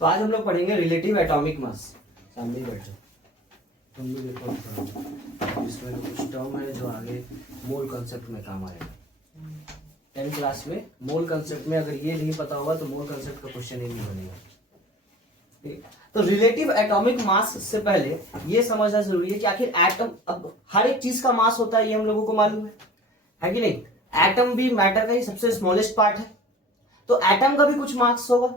तो आज हम लोग पढ़ेंगे रिलेटिव एटॉमिक मास। सामने बैठो, तुम भी देखो, इसमें तो कुछ टर्म है जो आगे मोल कंसेप्ट में काम आएगा। 10th क्लास में मोल कंसेप्ट में अगर ये नहीं पता होगा तो मोल कंसेप्ट का क्वेश्चन ही नहीं बनेगा। ठीक, तो रिलेटिव एटॉमिक मास से पहले ये समझना जरूरी है कि आखिर एटम, अब हर एक चीज का मास होता है, ये हम लोगों को मालूम है कि नहीं। एटम भी मैटर का ही सबसे स्मॉलेस्ट पार्ट है, तो एटम का भी कुछ मास होगा,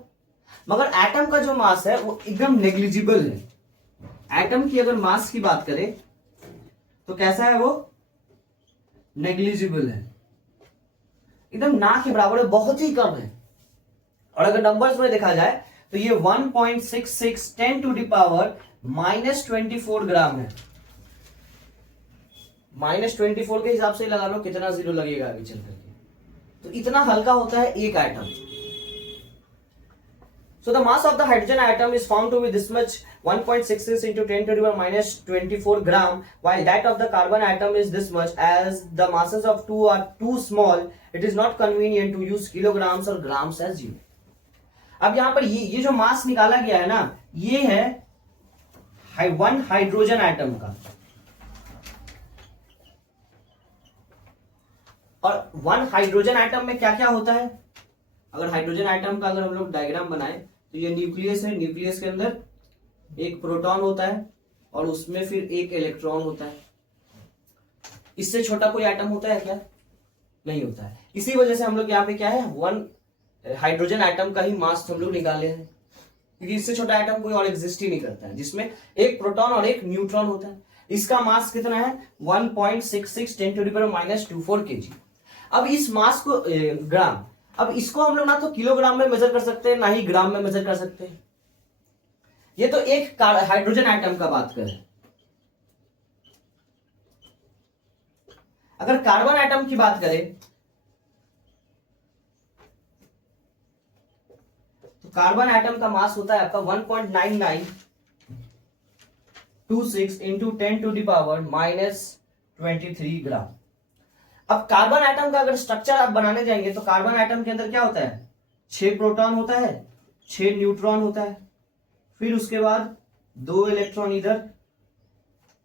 मगर एटम का जो मास है वो एकदम नेग्लिजिबल है। एटम की अगर मास की बात करें तो कैसा है, वो नेग्लिजिबल है, एकदम ना के बराबर है, बहुत ही कम है। और अगर नंबर्स में देखा जाए तो ये 1.66 10 टू द पावर -24 ग्राम है। -24 के हिसाब से लगा लो कितना जीरो लगेगा आगे चल करके, तो इतना हल्का होता है एक atom. So the mass of the hydrogen atom is found to be this much, 1.66 into 10 to the power -24 gram, while that of the carbon atom is this much. As the masses of two are too small, it is not convenient to use kilograms or grams as unit. अब यहां पर ये जो मास निकाला गया है ना, ये है वन हाइड्रोजन एटम का, और वन हाइड्रोजन एटम में क्या क्या होता है। अगर हाइड्रोजन एटम का अगर हम लोग डायग्राम बनाए तो ये न्यूक्लियस है, न्यूक्लियस के अंदर एक प्रोटॉन होता है और उसमें फिर एक इलेक्ट्रॉन होता है। इससे छोटा कोई एटम होता है क्या? नहीं होता है। इसी वजह से हम लोग यहाँ पे क्या है, वन हाइड्रोजन एटम का ही मास हम लोग निकाले हैं, क्योंकि इससे छोटा एटम कोई और एग्जिस्ट ही नहीं करता है, जिसमें एक प्रोटॉन और एक न्यूट्रॉन होता है। इसका मास कितना है, 1.66 10 टू द पावर -24 kg। अब इस मास को ग्राम, अब इसको हम लोग ना तो किलोग्राम में मेजर कर सकते हैं, ना ही ग्राम में मेजर कर सकते हैं। ये तो एक हाइड्रोजन एटम का बात करें। अगर कार्बन एटम की बात करें तो कार्बन एटम का मास होता है आपका 1.9926 इंटू 10 टू द पावर -23 ग्राम। अब कार्बन एटम का अगर स्ट्रक्चर आप बनाने जाएंगे तो कार्बन एटम के अंदर क्या होता है, 6 प्रोटॉन होता है, 6 न्यूट्रॉन होता है, फिर उसके बाद 2 इलेक्ट्रॉन इधर,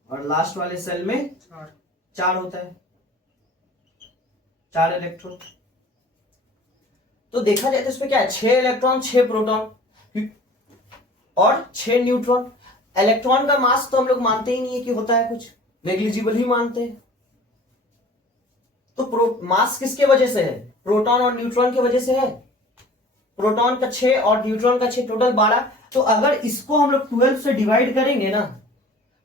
और लास्ट वाले सेल में 4 होता है, 4 इलेक्ट्रॉन। तो देखा जाए तो इसमें क्या है, 6 इलेक्ट्रॉन 6 प्रोटॉन और 6 न्यूट्रॉन। इलेक्ट्रॉन का मास तो हम लोग मानते ही नहीं है कि होता है कुछ, नेग्लिजिबल ही मानते हैं। तो मास किसके वजह से है, प्रोटॉन और न्यूट्रॉन की वजह से है। प्रोटॉन का 6 और न्यूट्रॉन का 6, टोटल 12। तो अगर इसको हम लोग 12 से डिवाइड करेंगे ना,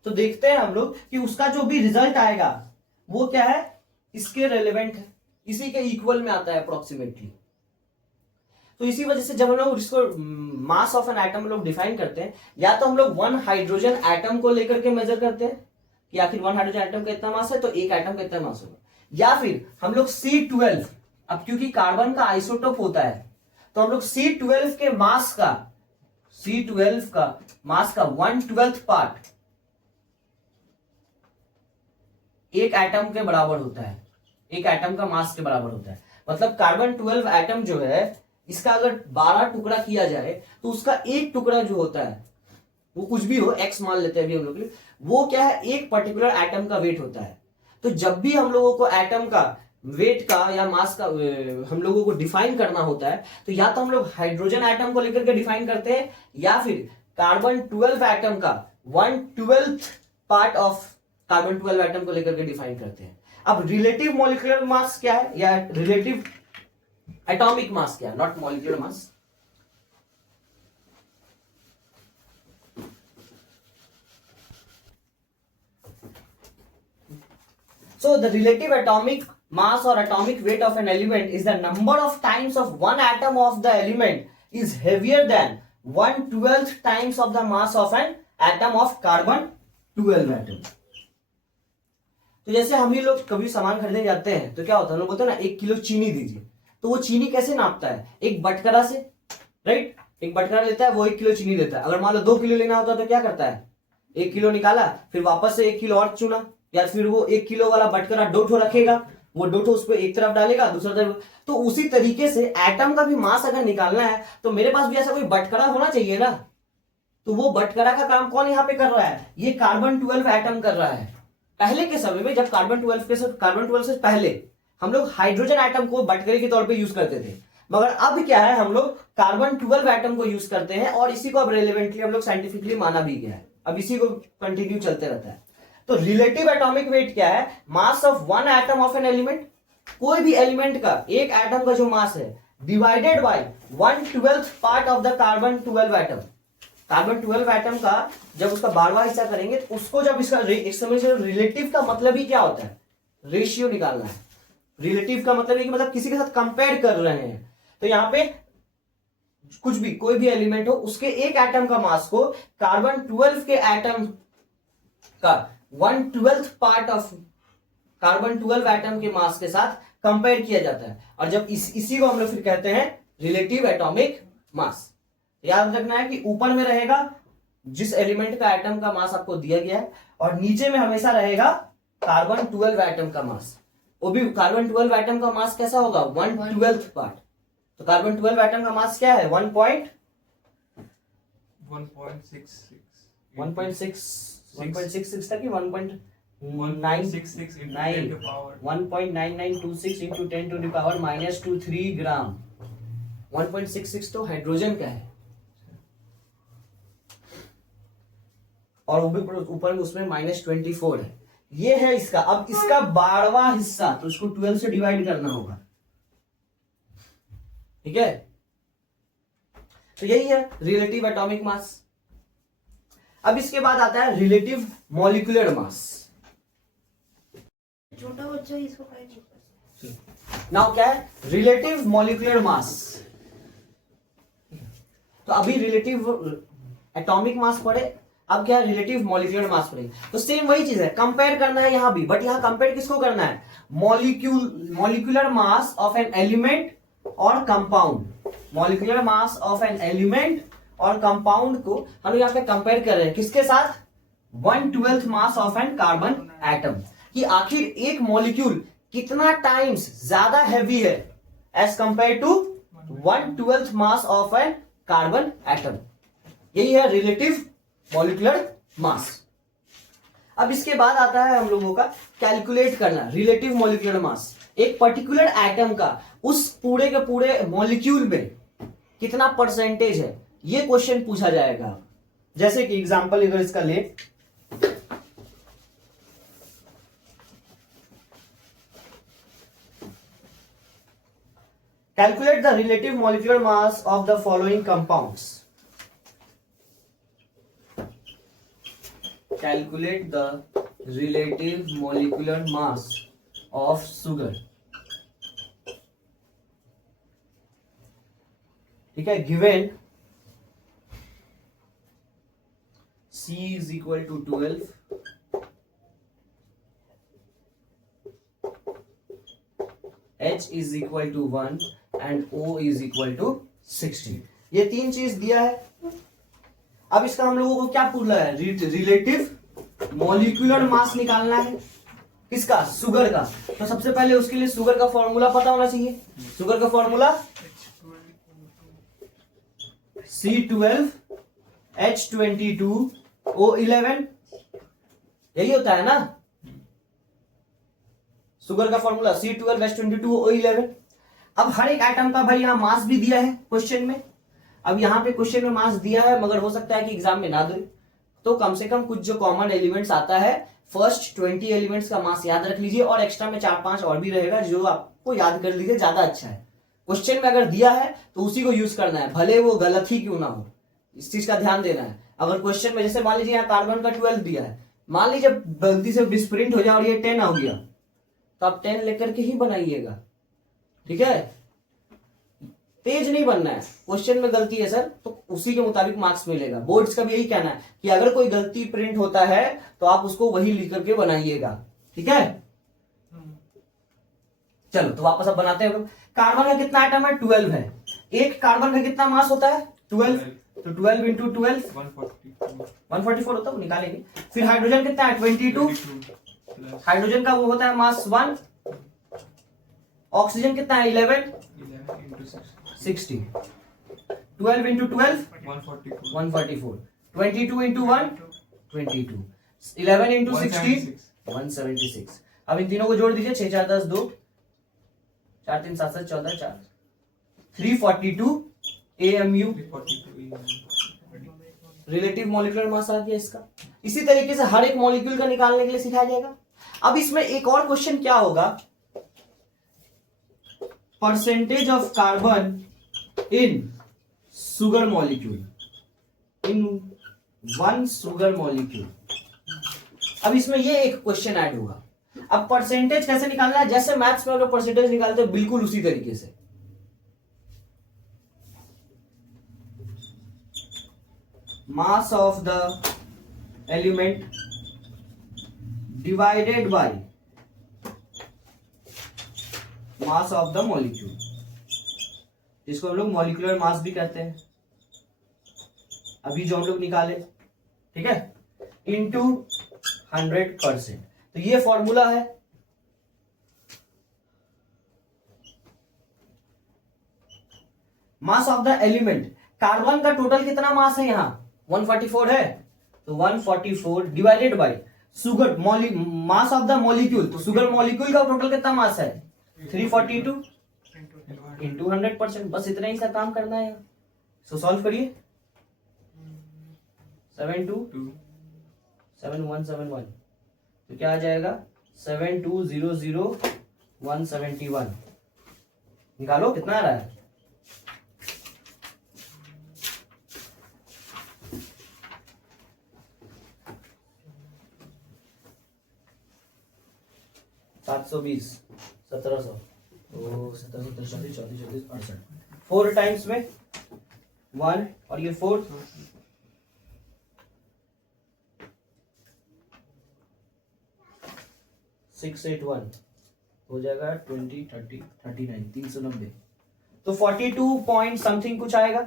तो देखते हैं हम लोग कि उसका जो भी रिजल्ट आएगा वो क्या है, इसके रेलेवेंट है, इसी के इक्वल में आता है अप्रोक्सीमेटली। तो इसी वजह से जब हम लोग इसको मास ऑफ एन एटम लोग डिफाइन करते हैं, या तो हम लोग वन हाइड्रोजन एटम को लेकर के मेजर करते हैं कि आखिर वन हाइड्रोजन एटम का इतना मास है तो एक एटम का इतना मास होगा, या फिर हम लोग C12, अब क्योंकि कार्बन का आइसोटोप होता है तो हम लोग C12 के मास का, C12 का मास का 1/12 पार्ट एक एटम के बराबर होता है, एक एटम का मास के बराबर होता है। मतलब कार्बन 12 एटम जो है, इसका अगर 12 टुकड़ा किया जाए तो उसका एक टुकड़ा जो होता है, वो कुछ भी हो, X मान लेते हैं अभी हम लोग, वो क्या है, एक पर्टिकुलर एटम का वेट होता है। तो जब भी हम लोगों को एटम का वेट का या मास का हम लोगों को डिफाइन करना होता है, तो या तो हम लोग हाइड्रोजन एटम को लेकर के डिफाइन करते हैं, या फिर कार्बन 12 एटम का 1/12 पार्ट ऑफ कार्बन 12 एटम को लेकर के डिफाइन करते हैं। अब रिलेटिव मॉलिक्यूलर मास क्या है, या रिलेटिव एटॉमिक मास क्या है, not molecular mass. So the relative atomic mass or atomic weight of an element is the number of times of one atom of the element is heavier than 1/12 times of the mass of an atom of carbon 12 atom. तो जैसे हम ही लोग कभी सामान खरीदने जाते हैं तो क्या होता है, हम लोग बोलते हैं ना 1 किलो चीनी दीजिए, तो वो चीनी कैसे नापता है, एक बटकरा से, राइट। एक बटकरा लेता है, वो 1 किलो चीनी देता है। अगर मान लो 2 किलो लेना होता है तो क्या करता है, 1 किलो निकाला, फिर वापस से 1 किलो और चुना, या फिर वो 1 किलो वाला बटकरा 2 ठो रखेगा, वो 2 ठो उस पर एक तरफ डालेगा, दूसरा तरफ। तो उसी तरीके से एटम का भी मास अगर निकालना है तो मेरे पास भी ऐसा कोई बटकरा होना चाहिए ना। तो वो बटकरा का काम कौन यहाँ पे कर रहा है? ये कार्बन 12 एटम कर रहा है। पहले के समय में जब कार्बन 12 से पहले हम लोग हाइड्रोजन एटम को बटकरे के तौर पे यूज करते थे, मगर अब क्या है, हम लोग कार्बन 12 एटम को यूज करते हैं और इसी को अब रेलेवेंटली हम लोग साइंटिफिकली माना भी गया है। अब इसी को कंटिन्यू चलते रहता है। तो रिलेटिव एटॉमिक वेट क्या है? Mass of one atom of an element. कोई भी एलिमेंट का, एक एटम का जो मास है, divided by 1/12 part of the carbon 12 atom. Carbon 12 atom का जब उसका 12वां हिस्सा करेंगे तो उसको जब इसका एक समय से रिलेटिव का मतलब ही क्या होता है? रेशियो निकालना है। रिलेटिव का मतलब है कि मतलब किसी के साथ कंपेयर कर रहे हैं। तो यहां पे कुछ भी, कोई भी एलिमेंट हो, उसके एक एटम का मास को कार्बन 12 के एटम का 1/12 पार्ट ऑफ कार्बन 12 एटम के मास के साथ कंपेयर किया जाता है। और जब इसी को हम लोग फिर कहते हैं रिलेटिव एटॉमिक मास। याद रखना है कि ऊपर में रहेगा जिस एलिमेंट का एटम का मास आपको दिया गया है, और नीचे में हमेशा रहेगा कार्बन 12 एटम का मास। वो भी कार्बन 12 एटम का मास कैसा होगा? 1/12 पार्ट। तो कार्बन 12 एटम का मास क्या है? 1.66 था कि 1.9926 इंटू 10 टू द पावर -23 ग्राम। 1.66 तो हाइड्रोजन का है, और वो भी ऊपर में उसमें -24 है। ये है इसका। अब इसका 12वां हिस्सा, तो इसको 12 से डिवाइड करना होगा। ठीक है, तो यही है रिलेटिव एटॉमिक मास। अब इसके बाद आता है रिलेटिव मॉलिक्यूलर मास। छोटा बच्चा इसको नाउ क्या है? Relative molecular mass. तो अभी रिलेटिव एटॉमिक मास पढ़े, अब क्या है? रिलेटिव मॉलिक्यूलर मास पढ़ेंगे। तो सेम वही चीज है, कंपेयर करना है यहां भी, बट यहां कंपेयर किसको करना है? Molecular mass of an element और compound. Molecular mass of an element और कंपाउंड को हम यहां पे कंपेयर कर रहे हैं किसके साथ? 1/12 mass of an carbon atom. कि आखिर एक मॉलिक्यूल कितना टाइम्स ज्यादा हैवी है as compare to 1/12 mass of an carbon atom. यही है रिलेटिव मॉलिक्यूलर मास। अब इसके बाद आता है हम लोगों का कैलकुलेट करना रिलेटिव मॉलिक्यूलर मास। एक पर्टिकुलर एटम का उस पूरे के पूरे मॉलिक्यूल में कितना परसेंटेज है, ये क्वेश्चन पूछा जाएगा। जैसे कि एग्जांपल अगर इसका ले, calculate the relative molecular mass of the following compounds. Calculate the relative molecular mass of sugar। ठीक है, given C is equal to 12, H is equal to 1 and O is equal to 16। ये तीन चीज दिया है। अब इसका हम लोगों को क्या पूछना है? रिलेटिव मॉलिक्यूलर मास निकालना है। किसका? शुगर का। तो सबसे पहले उसके लिए शुगर का फॉर्मूला पता होना चाहिए। शुगर का फॉर्मूला C12H22O11, यही होता है ना शुगर का फॉर्मूला, C12H22O11। अब हर एक आइटम का भाई यहां मास भी दिया है क्वेश्चन में। अब यहाँ पे क्वेश्चन में मास दिया है, मगर हो सकता है कि एग्जाम में ना दे, तो कम से कम कुछ जो कॉमन एलिमेंट्स आता है, फर्स्ट 20 एलिमेंट्स का मास याद रख लीजिए, और एक्स्ट्रा में 4-5 और भी रहेगा जो आपको याद कर लीजिए, ज्यादा अच्छा है। क्वेश्चन में अगर दिया है तो उसी को यूज करना है, भले वो गलत ही क्यों ना हो, इस चीज का ध्यान देना है। अगर क्वेश्चन में जैसे मान लीजिए यहाँ कार्बन का 12 दिया है, मान लीजिए गलती से डिस्प्रिंट हो जाए और ये 10 हो गया, तो आप 10 लेकर के ही बनाइएगा। ठीक है, तेज नहीं बनना है। क्वेश्चन में गलती है सर, तो उसी के मुताबिक मार्क्स मिलेगा। बोर्ड्स का भी यही कहना है कि अगर कोई गलती प्रिंट होता है तो आप उसको वही लिख करके बनाइएगा। ठीक है, चलो तो वापस अब बनाते हैं। कार्बन का कितना आइटम है? 12 है। एक कार्बन का कितना मास होता है? 12। तो 12 इंटू 12 144 होता है, वो निकालेंगे। फिर हाइड्रोजन कितना है? 22। हाइड्रोजन का वो होता है मास 1। ऑक्सीजन कितना है 11 60, 12 इंटू 12 144, 22 इंटू 1 22, 11 इंटू 16 176। अब इन तीनों को जोड़ दीजिए, 6 4 10 2, 4 3 7 7 14 4, 342 AMU रिलेटिव मॉलिक्यूलर मास आ गया इसका। इसी तरीके से हर एक मॉलिक्यूल का निकालने के लिए सिखाया जाएगा। अब इसमें एक और क्वेश्चन क्या होगा, percentage of carbon in sugar molecule, in one sugar molecule. अब इसमें ये एक क्वेश्चन ऐड होगा। अब परसेंटेज कैसे निकालना है, जैसे मैथ्स में हम लोग परसेंटेज निकालते हैं बिल्कुल उसी तरीके से। Mass of the element divided by mass of the molecule, जिसको हम लोग मॉलिक्यूलर मास भी कहते हैं, अभी जो हम लोग निकाले, ठीक है, इंटू 100%। तो ये फॉर्मूला है। Mass of the element, carbon का टोटल कितना मास है यहां 144 है, तो 144 divided by sugar mass of the molecule, तो सुगर मॉलिक्यूल का टोटल कितना मास है 342 इंटू 100%। बस इतना ही सा काम करना है। सो सॉल्व करिए, 72171, तो क्या आ जाएगा 7200171। निकालो कितना आ रहा है, सात 720 1700, तो 17 34 34 68, 4 टाइम्स में 1 और ये 4, 681 हो जाएगा 20 30 39 390, तो 42 पॉइंट समथिंग कुछ आएगा।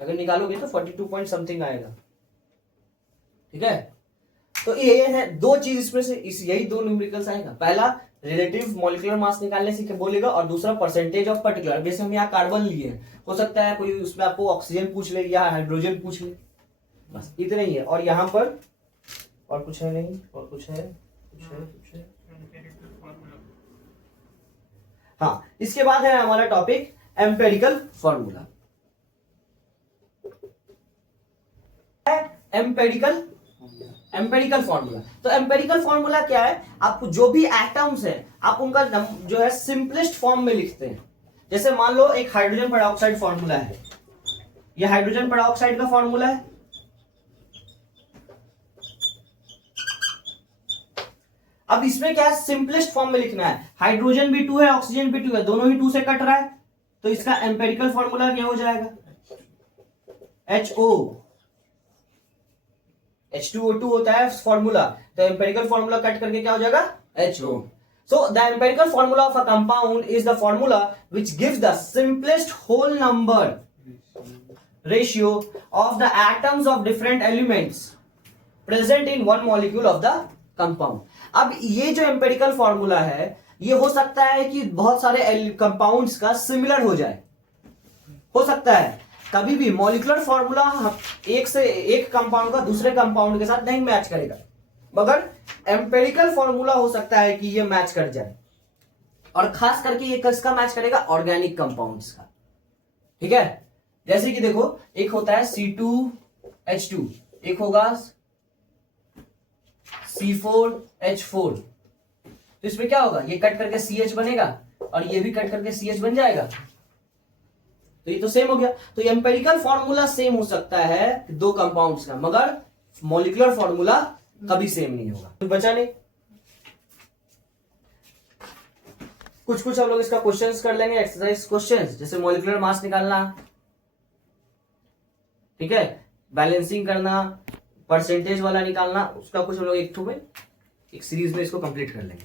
अगर निकालोगे तो 42 पॉइंट समथिंग आएगा, ठीक है। तो ये है दो चीज इसमें से, यही दो न्यूमेरिकल्स आएगा। पहला रिलेटिव मॉलिक्यूलर मास निकालने से बोलेगा, और दूसरा परसेंटेज ऑफ पर्टिकुलर। जैसे हम यहाँ कार्बन लिए, हो सकता है कोई उसमें आपको ऑक्सीजन पूछ ले या हाइड्रोजन पूछ ले, बस इतना ही है। और यहाँ पर और कुछ है नहीं, और कुछ है, कुछ है। हाँ, इसके बाद है हमारा topic empirical formula. Empirical formula, तो एम्पेरिकल फॉर्मूला क्या है, आपको जो भी एटम्स है आप उनका जो है सिंपलेस्ट फॉर्म में लिखते हैं। जैसे मान लो एक हाइड्रोजन पेरोक्साइड फॉर्मूला है, ये हाइड्रोजन पेरोक्साइड का फॉर्मूला है। अब इसमें क्या है, सिंपलेस्ट फॉर्म में लिखना है। हाइड्रोजन भी 2 है, ऑक्सीजन भी 2 है, दोनों ही 2 से कट रहा है, तो इसका एम्पेरिकल फॉर्मूला क्या हो जाएगा HO, H2O2 होता है फॉर्मूला, तो एम्पेरिकल फॉर्मूला कट करके क्या हो जाएगा HO। So the empirical formula of a compound is the formula which gives the simplest whole number ratio of the atoms of different elements present in one molecule of the compound। अब ये जो empirical formula है, ये हो सकता है कि बहुत सारे कंपाउंड्स का सिमिलर हो जाए, हो सकता है कभी भी मॉलिक्यूलर फॉर्मूला एक कंपाउंड का दूसरे कंपाउंड के साथ नहीं मैच करेगा, मगर एम्पेरिकल फॉर्मूला हो सकता है कि ये मैच कर जाए। और खास करके ये किसका मैच करेगा, ऑर्गेनिक कंपाउंड्स का, ठीक है। जैसे कि देखो, एक होता है C2H2, एक होगा C4H4, तो इसमें क्या होगा, ये कट करके CH बनेगा और ये भी कट करके CH बन जाएगा, तो ये तो सेम हो गया। तो एम्पेरिकल फॉर्मूला सेम हो सकता है दो कंपाउंड्स का, मगर मॉलिक्यूलर फॉर्मूला कभी सेम नहीं होगा। तो बचा नहीं, कुछ हम लोग इसका क्वेश्चंस कर लेंगे, एक्सरसाइज क्वेश्चंस, जैसे मॉलिक्यूलर मास निकालना, ठीक है, बैलेंसिंग करना, परसेंटेज वाला निकालना, उसका कुछ हम लोग एक सीरीज में इसको कंप्लीट कर लेंगे।